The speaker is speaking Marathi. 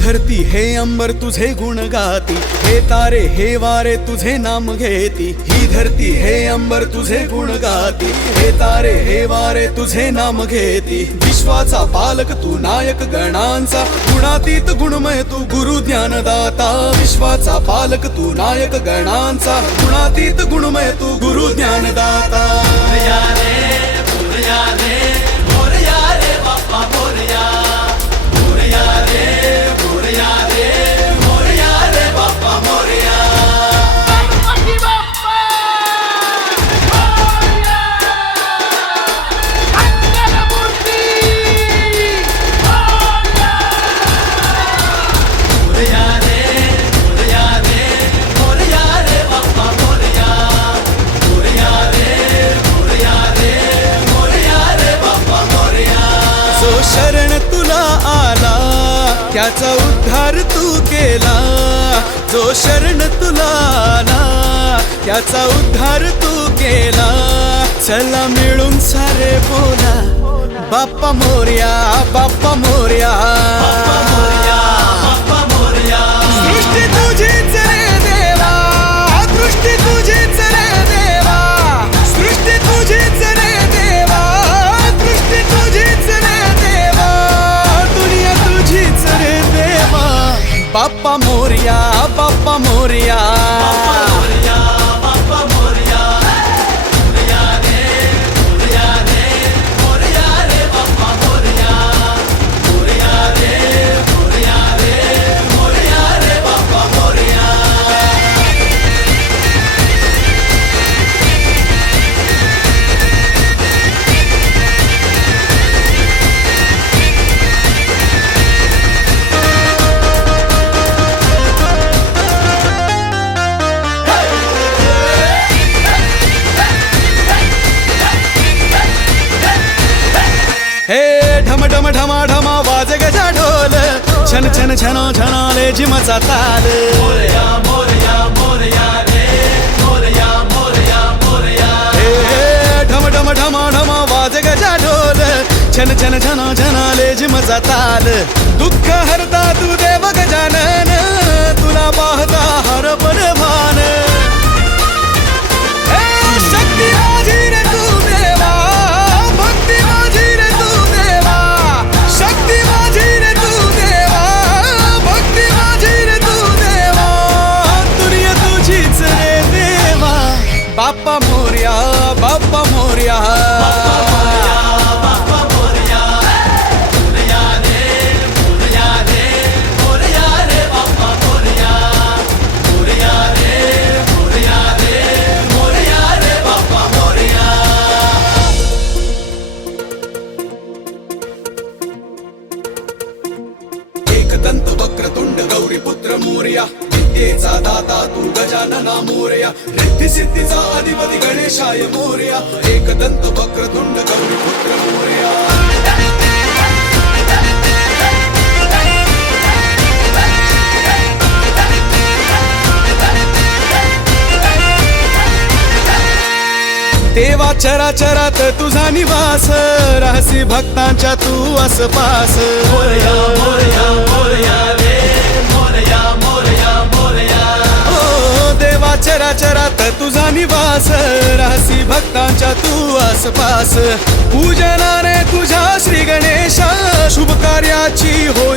धरती हे अंबर तुझे गुण गाती, हे तारे हे वारे तुझे नाम घेती। ही धरती हे अंबर तुझे गुण गाती, हे तारे हे वारे तुझे नाम घेती। विश्वाचा पालक तू नायक गणांचा, गुणातीत गुणमय तू गुरु ज्ञानदाता। विश्वाचा पालक तू नायक गणांचा, गुणातीत गुणमय तू गुरु ज्ञानदाता। मोरया रे मोरया रे बाप्पा मोरया, मोरया रे मोरया रे मोरया रे बाप्पा मोरया। गणपती बाप्पा मोरया, मंगलमूर्ती मोरया। मोरया रे मोरया रे मोरया रे बाप्पा मोरया, मोरया रे मोरया रे मोरया रे बाप्पा मोरया। जो शरण तुला आला त्याचा उद्धार तू केला, जो शरण तुला आला त्याचा उद्धार तू केला। चला मिळून सारे बोला बाप्पा मोरया, बाप्पा मोरया, बाप्पा मोरया, बाप्पा मोरया। सृष्टी तुझीच रे देवा, दृष्टी तुझीच रे देवा, सृष्टी तुझीच रे देवा, दृष्टी तुझीच रे देवा, दुनिया तुझीच रे देवा। बाप्पा मोरया, बाप्पा मोरया, बाप्पा मोरया, बाप्पा मोरया। मोरया रे मोरया रे मोरया रे बाप्पा मोरया, मोरया रे मोरया रे मोरया रे बाप्पा मोरया। हे ढम ढम ढमा ढमा वाज गजा ढोल, छन छन छनो छनाले जिमचा ताल। मोरया मोरया मोरया रे मोरया मोरया मोरया। हे ढम ढम ढमा ढमा वाज गजा ढोल, छन छन छनो छनाले जिमचा ताल। दुःख हरता तू देव गजानन, तुला पाहता हरपण भान। हे शक्ती माझी रे तू देवा, भक्ती माझी रे तू देवा, शक्ती माझी रे तू देवा, भक्ती माझी रे तू देवा, दुनिया तुझीच रे देवा। बाप्पा मोरया, बाप्पा मोरया, बाप्पा मोरया, बाप्पा मोरया। मोरया रे मोरया रे मोरया रे बाप्पा मोरया, मोरया रे मोरया रे मोरया रे बाप्पा मोरया। एकदंत वक्रतुंड गौरीपुत्र मोरया, विद्येचा दाता तू गजानना मोरया, रिद्धी सिद्धीचा अधिपती गणेशाय मोरया। एकदंत वक्रतुंड गौरीपुत्र मोरया। देवा चराचरात तुझा निवास, रहसी भक्तांच्या तू आसपास। मोरया मोरया मोरया रे मोरया मोरया मोरया। ओ देवा चराचरात तुझा निवास, रहसी भक्तांच्या तू आसपास। पूजनाने तुझ्या श्री गणेशा, शुभ कार्याची हो